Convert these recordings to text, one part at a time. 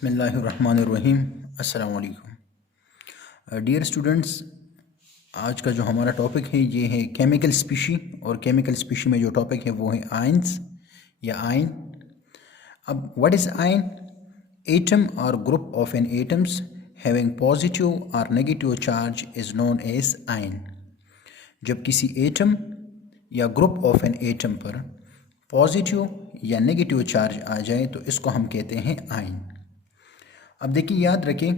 बिस्मिल्लाहिर्रहमानिर्रहीम। अस्सलाम वालेकुम डियर स्टूडेंट्स। आज का जो हमारा टॉपिक है ये है केमिकल स्पीशी, और केमिकल स्पीशी में जो टॉपिक है वो है आयंस या आयन। अब व्हाट इज़ आयन? एटम और group of an atoms having positive और negative charge is known as ion. जब किसी एटम या ग्रुप ऑफ एन एटम पर पॉजिटिव या नेगेटिव चार्ज आ जाए तो इसको हम कहते हैं आयन। अब देखिए, याद रखें,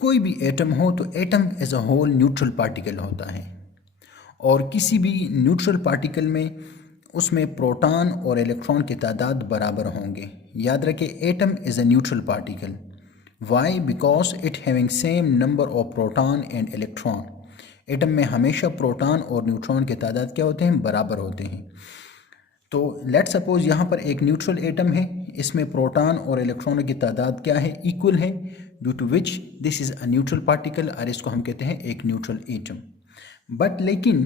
कोई भी एटम हो तो atom as a whole neutral particle होता है, और किसी भी न्यूट्रल पार्टिकल में उसमें प्रोटॉन और इलेक्ट्रॉन की तादाद बराबर होंगे। याद रखें, atom is a neutral particle. Why? Because it having same number of proton and electron. Atom में हमेशा प्रोटॉन और न्यूट्रॉन की तादाद क्या होते हैं? बराबर होते हैं। तो लेट सपोज यहाँ पर एक न्यूट्रल एटम है, इसमें प्रोटॉन और इलेक्ट्रॉनों की तादाद क्या है? इक्वल है, due to which this is a neutral particle, और इसको हम कहते हैं एक न्यूट्रल एटम। बट लेकिन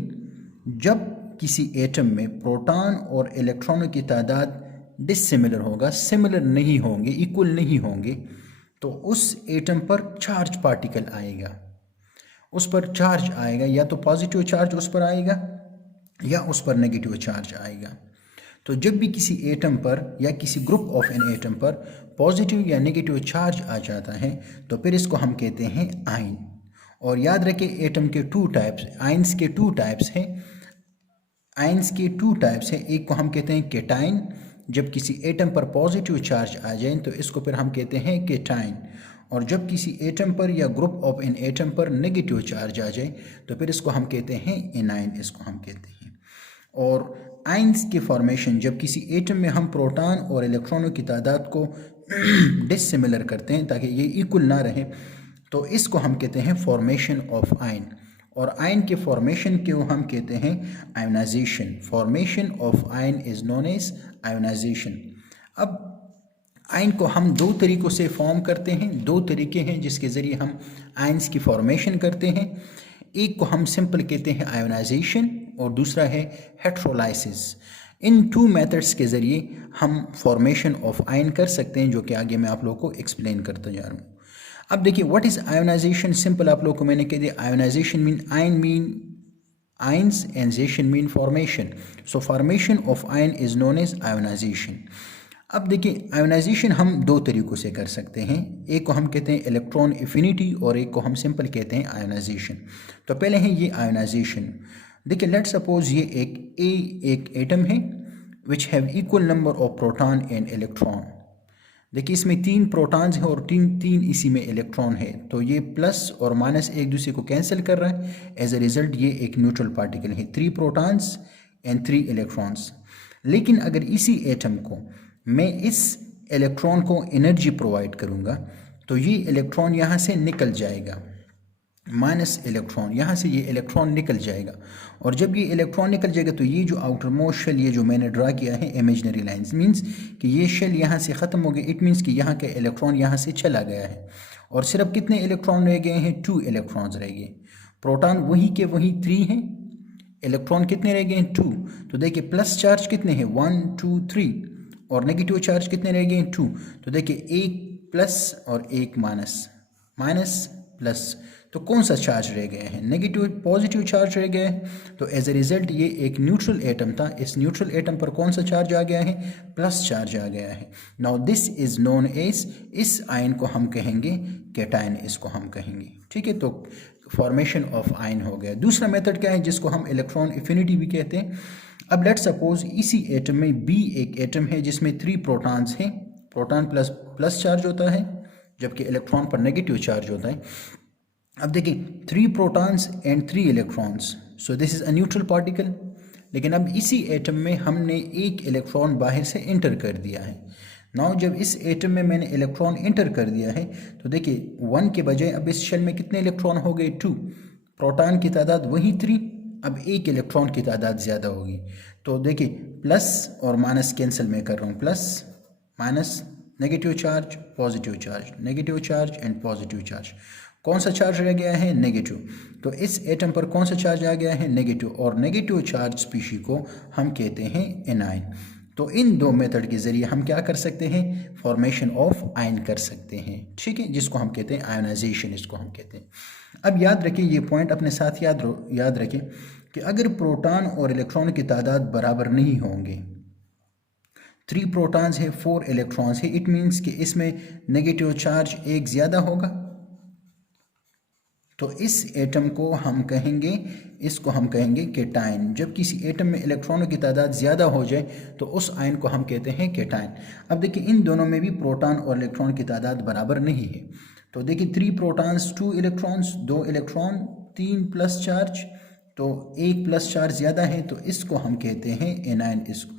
जब किसी एटम में प्रोटॉन और इलेक्ट्रॉनों की तादाद डिसिमिलर होगा, सिमिलर नहीं होंगे, इक्वल नहीं होंगे, तो उस एटम पर चार्ज पार्टिकल आएगा। उस पर चार्ज आएगा, या तो पॉजिटिव चार्ज उस पर आएगा या उस पर नेगेटिव चार्ज आएगा। तो जब भी किसी एटम पर या किसी ग्रुप ऑफ एन एटम पर पॉजिटिव या नेगेटिव चार्ज आ जाता है तो फिर इसको हम कहते हैं आयन। और याद रखें, एटम के टू टाइप्स, आयंस के टू टाइप्स हैं। आयंस के टू टाइप्स हैं, एक को हम कहते हैं केटाइन। जब किसी एटम पर पॉजिटिव चार्ज आ जाए तो इसको फिर हम कहते हैं केटाइन। और जब किसी एटम पर या ग्रुप ऑफ एन एटम पर नेगेटिव चार्ज आ जाए तो फिर इसको हम कहते हैं एनाइन, इसको हम कहते हैं। और आयंस की फॉर्मेशन, जब किसी एटम में हम प्रोटॉन और इलेक्ट्रॉनों की तादाद को डिसिमिलर करते हैं ताकि ये इक्वल ना रहे, तो इसको हम कहते हैं फॉर्मेशन ऑफ आयन। और आयन के फॉर्मेशन को हम कहते हैं ionisation. Formation of ion is known as ionisation. अब आयन को हम दो तरीक़ों से फॉर्म करते हैं, दो तरीके हैं जिसके ज़रिए हम आयंस की फॉर्मेशन करते हैं। एक को हम सिंपल कहते हैं आयोनाइजेशन, और दूसरा है हेट्रोलाइसिस। इन टू मेथड्स के ज़रिए हम फॉर्मेशन ऑफ आयन कर सकते हैं, जो कि आगे मैं आप लोगों को एक्सप्लेन करता जा रहा हूँ। अब देखिए, व्हाट इज़ आयोनाइजेशन? सिंपल आप लोगों को मैंने कह दिया, ionization mean ion mean ions and जेशन mean formation. So formation of ion is known as ionisation. अब देखिए, आयोनाइजेशन हम दो तरीक़ों से कर सकते हैं। एक को हम कहते हैं इलेक्ट्रॉन एफिनिटी, और एक को हम सिंपल कहते हैं आयोनाइजेशन। तो पहले है ये आयोनाइजेशन। देखिए, लेट सपोज ये एक एटम है which have equal number of proton and electron. देखिए, इसमें तीन प्रोटॉन्स हैं और तीन इसी में इलेक्ट्रॉन है, तो ये प्लस और माइनस एक दूसरे को कैंसिल कर रहा है। एज अ रिजल्ट ये एक न्यूट्रल पार्टिकल है, 3 प्रोटॉन्स एंड 3 इलेक्ट्रॉन्स। लेकिन अगर इसी एटम को मैं इस इलेक्ट्रॉन को एनर्जी प्रोवाइड करूँगा तो ये इलेक्ट्रॉन यहाँ से निकल जाएगा, माइनस इलेक्ट्रॉन, यहाँ से ये इलेक्ट्रॉन निकल जाएगा। और जब ये इलेक्ट्रॉन निकल जाएगा तो ये जो आउटर मोस्ट शेल, ये जो मैंने ड्रा किया है इमेजिनरी लाइंस, मींस कि ये शेल यहाँ से ख़त्म हो गया। इट मींस कि यहाँ का इलेक्ट्रॉन यहाँ से चला गया है, और सिर्फ कितने इलेक्ट्रॉन रह गए हैं? 2 इलेक्ट्रॉन्स रह गए। प्रोटॉन वही के वही 3 हैं, इलेक्ट्रॉन कितने रह गए हैं? 2। तो देखिए, प्लस चार्ज कितने हैं? 1 2 3, और नेगेटिव चार्ज कितने रह गए हैं? 2। तो देखिए, एक प्लस और एक माइनस, माइनस प्लस, तो कौन सा चार्ज रह गया है? नेगेटिव, पॉजिटिव चार्ज रह गया है। तो एज ए रिजल्ट ये एक न्यूट्रल एटम था, इस न्यूट्रल एटम पर कौन सा चार्ज आ गया है? प्लस चार्ज आ गया है। Now this is known as, इस आयन को हम कहेंगे केटायन, इसको हम कहेंगे। ठीक है, तो फॉर्मेशन ऑफ आयन हो गया। दूसरा मेथड क्या है, जिसको हम इलेक्ट्रॉन एफिनिटी भी कहते हैं। अब लेट सपोज इसी एटम में बी एक एटम है जिसमें 3 प्रोटॉन्स हैं। प्रोटॉन प्लस चार्ज होता है, जबकि इलेक्ट्रॉन पर नेगेटिव चार्ज होता है। अब देखिए, 3 protons and 3 electrons, so this is a neutral particle. लेकिन अब इसी एटम में हमने एक इलेक्ट्रॉन बाहर से इंटर कर दिया है। नाउ जब इस एटम में मैंने इलेक्ट्रॉन इंटर कर दिया है तो देखिए, 1 के बजाय अब इस शेल में कितने इलेक्ट्रॉन हो गए? 2। प्रोटॉन की तादाद वही 3, अब एक इलेक्ट्रॉन की तादाद ज़्यादा होगी। तो देखिए, प्लस और माइनस कैंसिल मैं कर रहा हूँ, plus minus, negative charge positive charge, negative charge and positive charge. कौन सा चार्ज रह गया है? नेगेटिव। तो इस एटम पर कौन सा चार्ज आ गया है? नेगेटिव। और नेगेटिव चार्ज स्पीशी को हम कहते हैं एनाइन। तो इन दो मेथड के ज़रिए हम क्या कर सकते हैं, फॉर्मेशन ऑफ आयन कर सकते हैं, ठीक है, जिसको हम कहते हैं आयोनाइजेशन, इसको हम कहते हैं। अब याद रखें, ये पॉइंट अपने साथ याद रखें कि अगर प्रोटॉन और इलेक्ट्रॉन की तादाद बराबर नहीं होंगे, 3 प्रोटॉन्स है 4 इलेक्ट्रॉन्स है, इट मीन्स कि इसमें नेगेटिव चार्ज एक ज़्यादा होगा। तो इस एटम को हम कहेंगे, इसको हम कहेंगे केटाइन। जब किसी एटम में इलेक्ट्रॉनों की तादाद ज़्यादा हो जाए तो उस आयन को हम कहते हैं केटाइन। अब देखिए इन दोनों में भी प्रोटॉन और इलेक्ट्रॉन की तादाद बराबर नहीं है। तो देखिए 3 protons 2 electrons, 2 electron 3 plus charge, तो 1 प्लस चार्ज ज़्यादा है, तो इसको हम कहते हैं एनाइन। इसको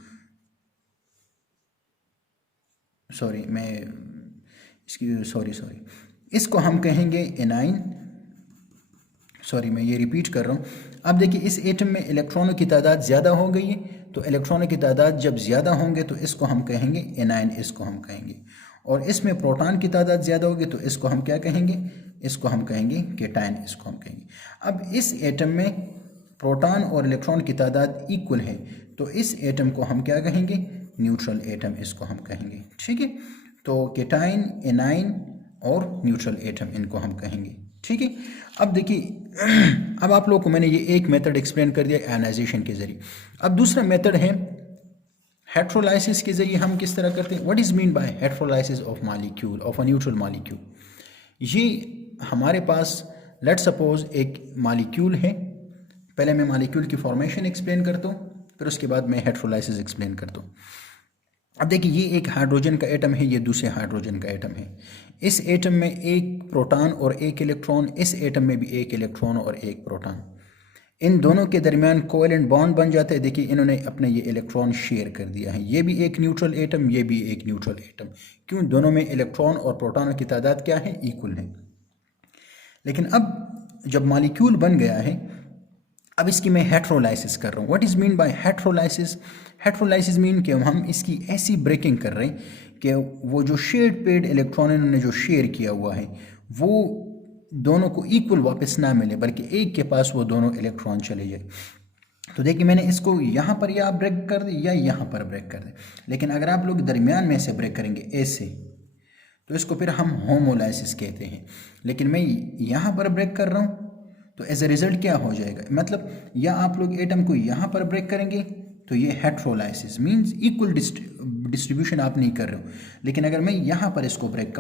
इसको हम कहेंगे एनाइन। मैं ये रिपीट कर रहा हूँ। अब देखिए इस एटम में इलेक्ट्रॉनों की तादाद ज़्यादा हो गई है, तो इलेक्ट्रॉनों की तादाद जब ज़्यादा होंगे तो इसको हम कहेंगे एनाइन, इसको हम कहेंगे। और इसमें प्रोटॉन की तादाद ज़्यादा होगी तो इसको हम क्या कहेंगे, इसको हम कहेंगे केटाइन, इसको हम कहेंगे। अब इस एटम में प्रोटॉन और इलेक्ट्रॉन की तादाद इक्वल है, तो इस एटम को हम क्या कहेंगे, न्यूट्रल एटम, इसको हम कहेंगे, ठीक है। तो केटाइन, एनाइन और न्यूट्रल एटम, इनको हम कहेंगे, ठीक है। अब देखिए अब आप लोगों को मैंने ये एक मेथड एक्सप्लेन कर दिया आयनाइजेशन के ज़रिए। अब दूसरा मेथड है हेट्रोलाइसिस के ज़रिए हम किस तरह करते हैं। What is mean by heterolysis of molecule, of a neutral molecule. ये हमारे पास लेट सपोज एक मॉलिक्यूल है, पहले मैं मॉलिक्यूल की फॉर्मेशन एक्सप्लेन करता हूँ, फिर उसके बाद मैं हेट्रोलाइसिस एक्सप्लेन करता हूँ। अब देखिए ये एक हाइड्रोजन का एटम है, ये दूसरे हाइड्रोजन का एटम है। इस एटम में एक प्रोटॉन और एक इलेक्ट्रॉन, इस एटम में भी एक इलेक्ट्रॉन और एक प्रोटॉन। इन दोनों के दरमियान कोवेलेंट बॉन्ड बन जाता है। देखिए इन्होंने अपने ये इलेक्ट्रॉन शेयर कर दिया है, ये भी एक न्यूट्रल एटम, ये भी एक न्यूट्रल एटम। क्यों, दोनों में इलेक्ट्रॉन और प्रोटॉनों की तादाद क्या है, इक्वल है। लेकिन अब जब मॉलिक्यूल बन गया है, अब इसकी मैं हेट्रोलाइसिस कर रहा हूँ। What is mean by heterolysis. Heterolysis mean कि हम इसकी ऐसी ब्रेकिंग कर रहे हैं कि वो जो शेयर्ड पेड इलेक्ट्रॉन इन्होंने जो शेयर किया हुआ है वो दोनों को इक्वल वापस ना मिले, बल्कि एक के पास वो दोनों इलेक्ट्रॉन चले जाए। तो देखिए मैंने इसको यहाँ पर या ब्रेक कर दे या यहाँ पर ब्रेक कर दे, लेकिन अगर आप लोग दरमियान में से ब्रेक करेंगे ऐसे, तो इसको फिर हम होमोलाइसिस कहते हैं। लेकिन मैं यहाँ पर ब्रेक कर रहा हूँ तो एज ए रिजल्ट क्या हो जाएगा, मतलब या आप लोग एटम को यहाँ पर ब्रेक करेंगे तो ये हेट्रोलाइसिस मींस इक्वल डिस्ट्रीब्यूशन आप नहीं कर रहे हो। लेकिन अगर मैं यहाँ पर इसको ब्रेक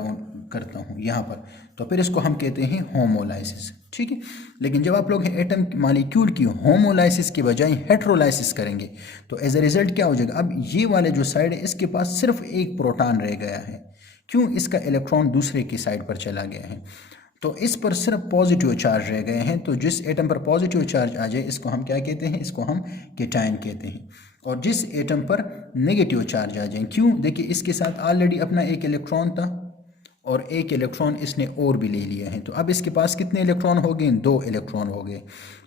करता हूँ यहाँ पर, तो फिर इसको हम कहते हैं होमोलाइसिस, ठीक है। लेकिन जब आप लोग एटम मॉलिक्यूल की होमोलाइसिस के बजाय हेट्रोलाइसिस करेंगे तो एज ए रिजल्ट क्या हो जाएगा, अब ये वाले जो साइड है इसके पास सिर्फ एक प्रोटॉन रह गया है। क्यों, इसका इलेक्ट्रॉन दूसरे की साइड पर चला गया है, तो इस पर सिर्फ पॉजिटिव चार्ज रह गए हैं। तो जिस एटम पर पॉजिटिव चार्ज आ जाए इसको हम क्या कहते हैं, इसको हम केटाइन कहते हैं। और जिस एटम पर नेगेटिव चार्ज आ जाए, क्यों, देखिए इसके साथ ऑलरेडी अपना एक इलेक्ट्रॉन था और एक इलेक्ट्रॉन इसने और भी ले लिया है, तो अब इसके पास कितने इलेक्ट्रॉन हो गए, 2 इलेक्ट्रॉन हो गए।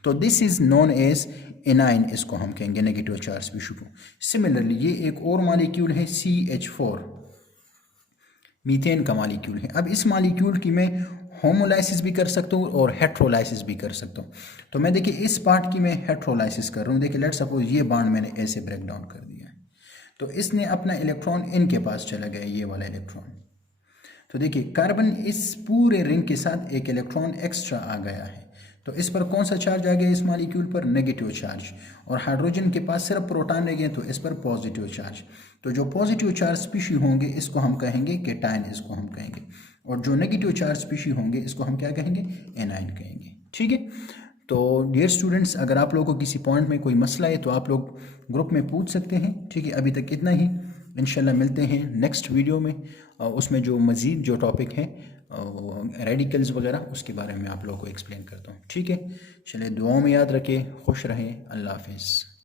तो this is known as anion, इसको हम कहेंगे, नेगेटिव चार्ज भी शुरू। सिमिलरली ये एक और मॉलिक्यूल है CH4, मीथेन का मॉलिक्यूल है। अब इस मॉलिक्यूल की मैं होमोलाइसिस भी कर सकता हूँ और हेट्रोलाइसिस भी कर सकता हूँ। तो मैं देखिए इस पार्ट की मैं हेट्रोलाइसिस कर रहा हूँ। देखिए लेट सपोज ये बॉन्ड मैंने ऐसे ब्रेक डाउन कर दिया है, तो इसने अपना इलेक्ट्रॉन इनके पास चला गया, ये वाला इलेक्ट्रॉन। तो देखिए कार्बन इस पूरे रिंग के साथ एक इलेक्ट्रॉन एक्स्ट्रा आ गया है, तो इस पर कौन सा चार्ज आ गया, इस मॉलिक्यूल पर नेगेटिव चार्ज। और हाइड्रोजन के पास सिर्फ प्रोटॉन रह गए, तो इस पर पॉजिटिव चार्ज। तो जो पॉजिटिव चार्ज स्पीशी होंगे इसको हम कहेंगे केटाइन, इसको हम कहेंगे। और जो नेगेटिव चार्ज स्पीशी होंगे इसको हम क्या कहेंगे, एनाइन कहेंगे, ठीक है। तो डियर स्टूडेंट्स, अगर आप लोगों को किसी पॉइंट में कोई मसला है तो आप लोग ग्रुप में पूछ सकते हैं, ठीक है। अभी तक इतना ही, इंशाल्लाह मिलते हैं नेक्स्ट वीडियो में। उसमें जो मज़ीद जो टॉपिक हैं रेडिकल्स वगैरह, उसके बारे में आप लोगों को एक्सप्लेन करता हूँ, ठीक है। चलिए दुआओं में याद रखें, खुश रहें, अल्लाह हाफिज़।